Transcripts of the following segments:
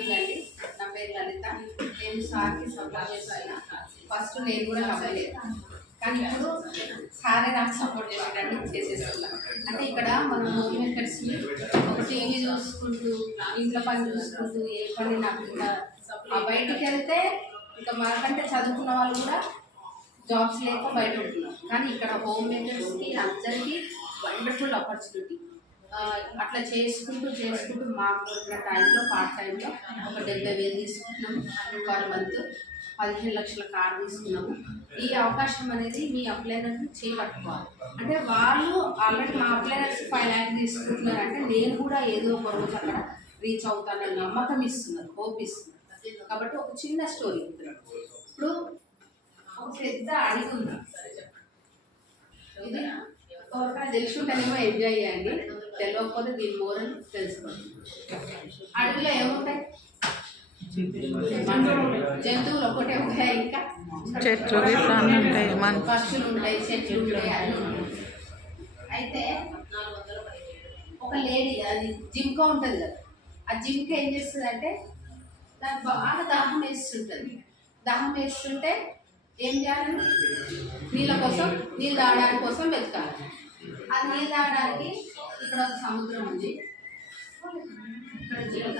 ఇదండి, నా పేరు లలిత. నేను సార్కి సపోర్ట్ చేస్తాను. ఫస్ట్ నేను కూడా నమ్మలేదు, కానీ ఇప్పుడు సారే నాకు సపోర్ట్ చేసేటట్టు చేసేస్తున్నాను. అంటే ఇక్కడ మన హోమ్ మేకర్స్ని ఒక టీవీ చూసుకుంటూ, ఇంట్లో పని చూసుకుంటూ, ఏ పని నాకు ఇంకా బయటకు వెళ్తే ఇంకా మనకంటే చదువుకున్న వాళ్ళు కూడా జాబ్స్ లేక బయట ఉంటున్నారు. కానీ ఇక్కడ హోమ్ మేకర్స్కి అందరికీ వండర్ఫుల్ ఆపర్చునిటీ. అట్లా చేసుకుంటూ మాకు దొరికిన టైంలో పార్ట్ టైంలో ఒక 70,000 తీసుకుంటున్నాము. పర్ మంత్ 15 లక్షల కార్ తీసుకున్నాము. ఈ అవకాశం అనేది మీ అప్లైనర్ని చేపట్టుకోవాలి. అంటే వాళ్ళు ఆల్రెడీ మా అప్లైనర్స్ 5 lakhs తీసుకుంటున్నారు అంటే నేను కూడా ఏదో ఒక రోజు అక్కడ రీచ్ అవుతానని నమ్మకం ఇస్తున్నారు, హోప్ ఇస్తున్నారు. కాబట్టి ఒక చిన్న స్టోరీ ఇప్పుడు ఒక పెద్ద అడిగి ఉంది. ఇది ఎవరికైనా తెలిసి ఉంటేనేమో ఎంజాయ్ చేయండి, తెలియకపోతే దీని మోరల్ తెలుసుకోండి. అడవిలో ఏముంటాయి? జంతువులు ఒకటే ఉంటాయి, ఇంకా చెట్లు ఉంటాయి, పక్షులు ఉంటాయి, చెట్లు ఉంటాయి, అన్నీ ఉంటాయి. అయితే ఒక లేడీ, అది జింక ఉంటుంది కదా, ఆ జింక ఏం చేస్తుంది అంటే దానికి బాగా దాహం వేస్తుంటుంది. దాహం వేస్తుంటే ఏం చేయాలి? నీళ్ళ కోసం, నీళ్ళు తాగడానికి కోసం వెతకాలి. ఆ నీళ్ళు తాగడానికి ఇక్కడ ఒక సముద్రం ఉంది. ఇక్కడ జింక,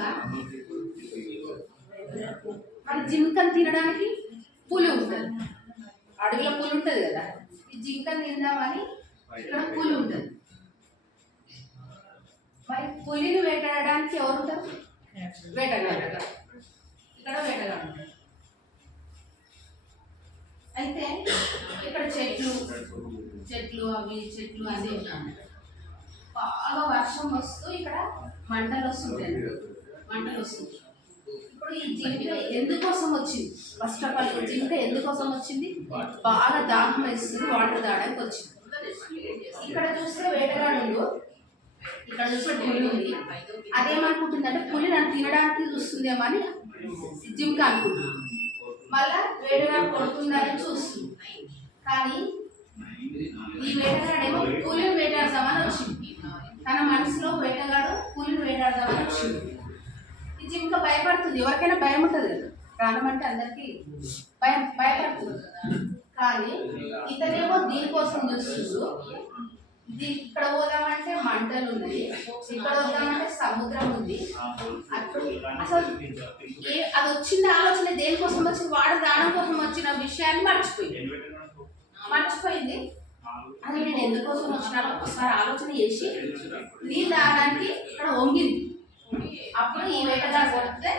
మన జింకను తినడానికి పులి ఉంటుంది. అడవిలో పులి ఉంటుంది కదా, ఈ జింకను తిందామని ఇక్కడ పులి ఉంటుంది. మరి పులిని వేటాడడానికి ఎవరు ఉంటారు? వేటగాడు. ఇక్కడ వేటగాడు ఉంటాడు. అయితే ఇక్కడ చెట్లు అవి చెట్లు అదే బాగా వర్షం వస్తూ ఇక్కడ మంటలు వస్తుంటాయి. ఇప్పుడు ఈ జింక ఎందుకోసం వచ్చింది? ఫస్ట్ ఆఫ్ ఆల్ ఈ జింక ఎందుకోసం వచ్చింది? బాగా దాహం వేస్తుంది, వాటర్ తాగడానికి వచ్చింది. ఇక్కడ చూస్తే వేటగాడు, ఇక్కడ చూస్తే పులి ఉంది. అదేమనుకుంటుందంటే పులి నన్ను తినడానికి చూస్తుందేమో అని జింక అనుకుంటుంది. మళ్ళా వేటగాడు కొడుతుందని చూస్తుంది. కానీ ఈ వేటగాడేమో పులిని వేటాడదామని వచ్చింది. తన మనసులో వేటగాడు పులిని వేటాడదామని వచ్చింది. ఈ జింక భయపడుతుంది. ఎవరికైనా భయం ఉంటుంది కదా, ప్రాణం అంటే అందరికీ భయపడుతుంది. కానీ ఇతనేమో దీనికోసం చూస్తూ, ఇక్కడ పోదామంటే మంటలు ఉంది, ఇక్కడ పోదామంటే సముద్రం ఉంది. అప్పుడు అసలు అది వచ్చిన ఆలోచన దేనికోసం వచ్చింది? వాడు దానం కోసం వచ్చిన విషయాన్ని మర్చిపోయింది. అది నేను ఎందుకోసం వచ్చినానో ఒకసారి ఆలోచన చేసి నీళ్ళు తాగడానికి ఇక్కడ వంగింది. అప్పుడు ఈ వేటగాడు కొడితే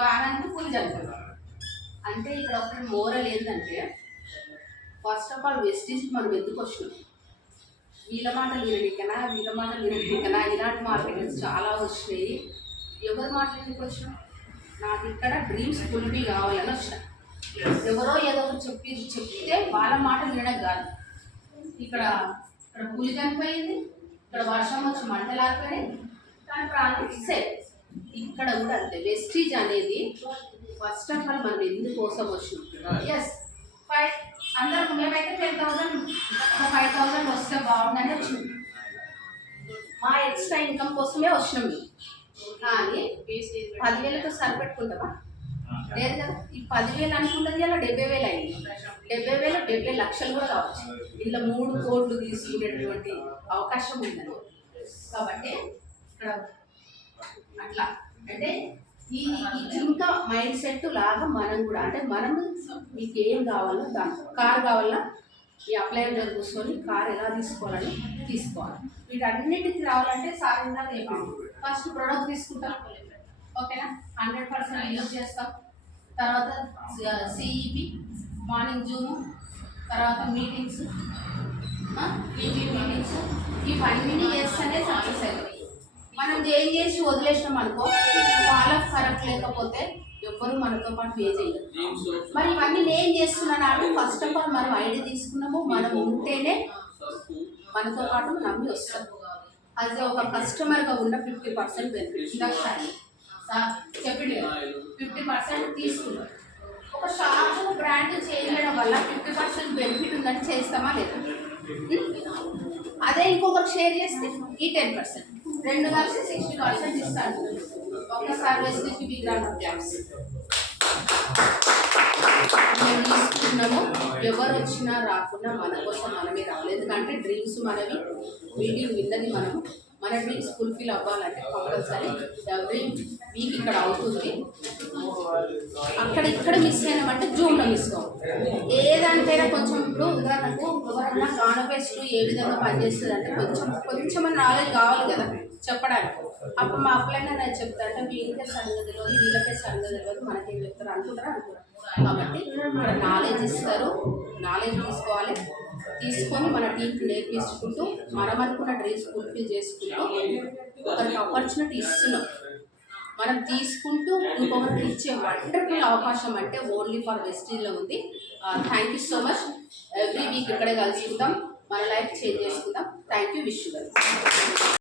బాగానికి పులి చనిపోయింది. అంటే ఇక్కడ ఒకటి మోరల్ ఏంటంటే, ఫస్ట్ ఆఫ్ ఆల్ వెస్టీజ్ మనం ఎందుకు వచ్చినాం? వీళ్ళ మాటలు వినడానికనా ఇలాంటి మార్కెటింగ్స్ చాలా వచ్చినాయి. ఎవరి మాటలు ఎందుకు వచ్చినాం? నాకు ఇక్కడ డ్రీమ్స్ పులివి కావాలని వచ్చిన. ఎవరో ఏదో చెప్తే వాళ్ళ మాటలు వినడం కాదు. ఇక్కడ పులి చనిపోయింది, ఇక్కడ వర్షం వచ్చి మంటలు ఆరిపోయినాయి, కానీ ప్రాణం సేఫ్. ఇక్కడ కూడా అంతే. వెస్టీజ్ అనేది ఫస్ట్ ఆఫ్ ఆల్ మనం ఎందుకోసం వచ్చినాం? ఎస్, అందరికి మేమైతే 10,000 5,000 వస్తే బాగుందని వచ్చినాం. మా ఎక్స్ట్రా ఇన్కమ్ కోసమే వచ్చినాం. కానీ 10,000తో సరిపెట్టుకుంటామా? లేదు కదా. ఈ 10,000 అనుకున్నది అలా 70,000 అయింది. 70,000 70 లక్షలు కూడా కావచ్చు. ఇలా 3 కోట్లు తీసుకునేటువంటి అవకాశం ఉందని. కాబట్టి ఇక్కడ అట్లా అంటే ఈ జింక మైండ్ సెట్ లాగా మనం కూడా, అంటే మనం మీకు ఏం కావాలో దాని కార్ కావాలా, ఈ అప్లైన్ దగ్గర కూర్చొని కార్ ఎలా తీసుకోవాలని తీసుకోవాలి. వీటన్నిటికి రావాలంటే సాధారణంగా చెప్పాము. ఫస్ట్ ప్రోడక్ట్ తీసుకుంటాం, ఓకేనా, 100% యూజ్ చేస్తాం. తర్వాత సిఈపి, మార్నింగ్ జూము, తర్వాత మీటింగ్స్, వీక్లీ మీటింగ్స్, ఇవన్నీ చేస్తేనే సక్సెస్ అవుతుంది. మనం ఏం చేసి వదిలేసినాం అనుకో, వాళ్ళకి కరెక్ట్ లేకపోతే ఎవ్వరు మనతో పాటు పే చేయరు. మరి ఇవన్నీ నేను చేస్తున్నాను అంటే ఫస్ట్ ఆఫ్ ఆల్ మనం ఐడియా తీసుకున్నాము, మనం ఉంటేనే మనతో పాటు నమ్మి వస్తాం. అది ఒక కస్టమర్గా ఉన్న 50% బెనిఫిట్. చెప్పింది 50% తీసుకున్నాం. ఒక షాపు బ్రాండ్ చేంజ్ చేయడం వల్ల 50% బెనిఫిట్ ఉందని చేస్తామా లేదా? అదే ఇంకొకరు షేర్ చేస్తే ఈ 10%, రెండు కలిసి 60% ఇస్తాను. ఒక్కసారి వేస్తే విగ్రహం క్లాప్స్ మేము తీసుకున్నాము. ఎవరు వచ్చినా రాకుండా మన కోసం మనమే రావాలి. ఎందుకంటే డ్రీమ్స్ మనవి, మీటింగ్ విన్నది మనము. మన డ్రీమ్స్ ఫుల్ఫిల్ అవ్వాలంటే కంపల్సరీ ఎవ్రీ వీక్ ఇక్కడ అవుతుంది. అక్కడ ఇక్కడ మిస్ అయినామంటే జూమ్లో మిస్ అవ్వం. ఏదానికైనా కొంచెం ఇప్పుడు ఉదాహరణకు ఎవరన్నా కాన్ఫెస్ట్ ఏ విధంగా పనిచేస్తుంది అంటే కొంచెం నాలెడ్జ్ కావాలి కదా చెప్పడానికి. అప్పుడు మా అప్లైనా నేను చెప్తా అంటే వీళ్ళకే సరిగ్గా తెలియదు, వీళ్ళకే సరిగ్గా తెలియదు, మనకేం చెప్తారు అనుకుంటారు. కాబట్టి ఇక్కడ నాలెడ్జ్ ఇస్తారు, నాలెడ్జ్ తీసుకోవాలి. తీసుకొని మన టీంకి నేర్పించుకుంటూ మనం అనుకున్న డ్రీమ్స్ ఫుల్ఫిల్ చేసుకుంటూ ఒకరికి ఆపర్చునిటీ ఇస్తున్నాం. మనం తీసుకుంటూ ఇంకొకరికి ఇచ్చే వండర్ఫుల్ అవకాశం అంటే ఓన్లీ ఫర్ వెస్టీజ్లో ఉంది. Thank you so much. Every week ఇక్కడే కలుసుకుందాం, మన లైఫ్ చేంజ్ చేసుకుందాం. Thank you. Wish you well.